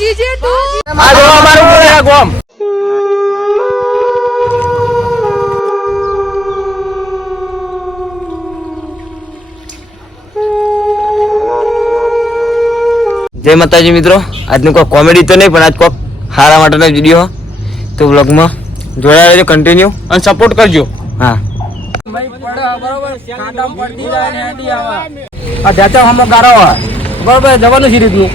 આ જો અમારું પૂરા ગોમ જય માતાજી મિત્રો, આજનું કોઈ કોમેડી તો નહીં પણ આજ કોઈક હારા માટેનો વિડીયો તો વ્લોગમાં જોડાયા રહેજો, કન્ટિન્યુ અને સપોર્ટ કરજો. હા બરોબર જવાનું છે રીતનું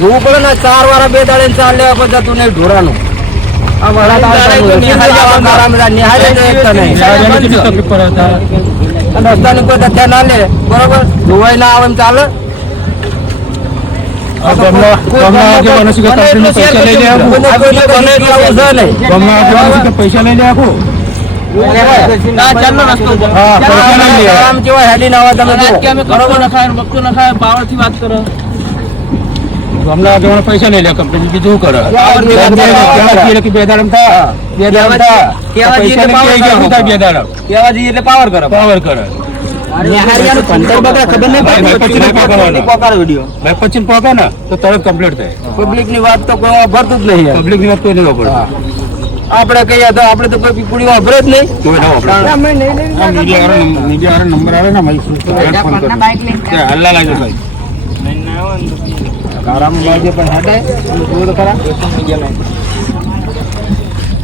જોવું પડે ને. 4 વાર 2 દાડે 4 લેવા પછી જતું નહીં ઢોરાનું. રસ્તાની કોઈ ધ્યાન ના લે બરોબર, ધોવાઈ ના આવે ચાલે. પૈસા લઈ લે આખું પૈસા લઈ લે કંપની બીજું કરે એટલે પાવર કરે પછી પોકે ને તો તરત કમ્પ્લીટ થાય. પબ્લિક ની વાત તો કોઈ વાપરતું જ નહીં. પબ્લિક ની વાત કોઈ નહીં વાપરતું. આપણે કહીએ તો આપણે તો કોઈ પીપુડી વાપરે જ નહીં. મીડિયા નંબર આવે ને હલ્લા લાગે ભાઈ આરામ લાગે પણ હાડે જોડો ખરા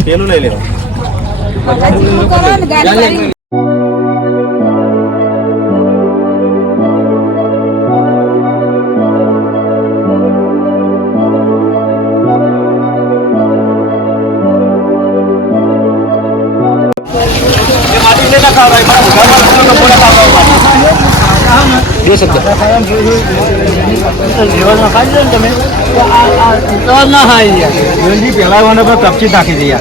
પેલું લઈ લેવા. કપચી નાખી દઈએ,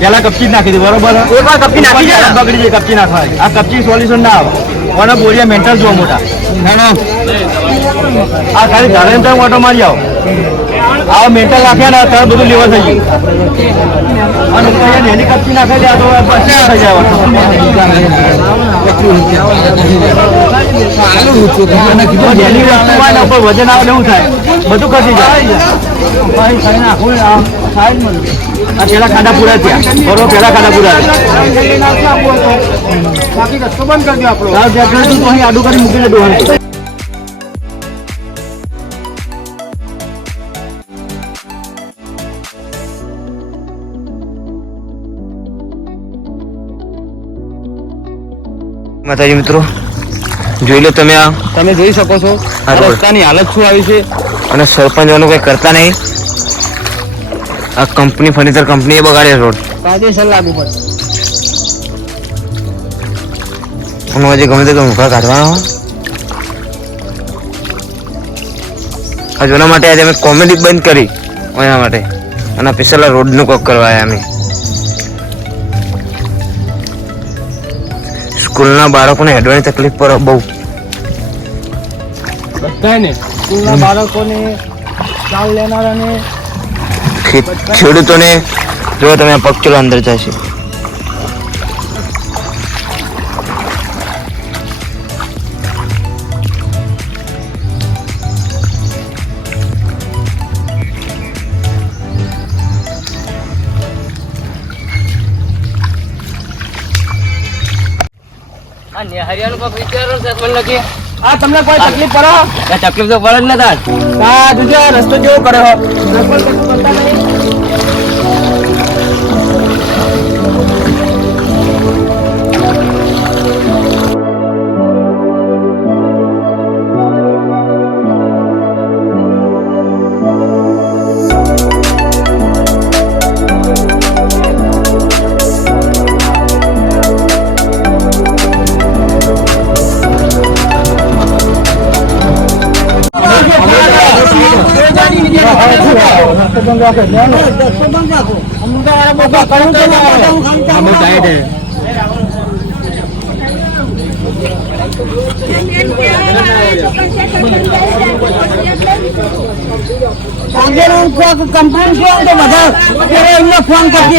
પેલા કપચી નાખી દે બરોબર. કપચી નાખી જાય બગડી જાય, કપચી નાખવા આ કપચી સોલ્યુશન ના આવે. કોને બોલિયા મેન્ટલ જોવા મોટા આ ખાલી ધારે ઓટો મારી આવો. આ મેન્ટલ નાખ્યા ને ત્યારે બધું લેવા થઈ ગયું. અને એની કપચી નાખી દે તો પછી થઈ જાય. જેની વસ્તુ હોય ને ઉપર વજન આવે એવું થાય, બધું ખસી જાય. આ પેલા ખાડા પૂરા થયા બરોબર, પેલા ખાડા પૂરા થયા આડું કરી મૂકી દે. માતાજી મિત્રો જોઈ લો તમે, તમે જોઈ શકો છો આ રસ્તાની હાલત શું આવી છે. અને સરપંચોનું કઈ કરતા નહીં. આ કંપની ફર્નિચર કંપનીએ બગાડે રોડ. કાયદેસર લાગુ પડે. હજી ગમે તે મુખા કાઢવાનો હજુના માટે આજે અમે કોમેડી બંધ કરી એના માટે. અને પેલા રોડનું કોક કરવા આવ્યા અમે. સ્કૂલના બાળકોને હેડવાની તકલીફ પડે બહુ. બધાને સ્કૂલના બાળકોને ચાવ લેનારાને ખેડૂતોને જો તમે પગ ચલો અંદર જશે. હરિયાણું કોઈ વિચારો છે તમને કે આ તમને કોઈ તકલીફ પડે? તકલીફ તો પડે જ નતા. આ જોજો રસ્તો કેવો કર્યો. कंप्लेन तो बता फोन करके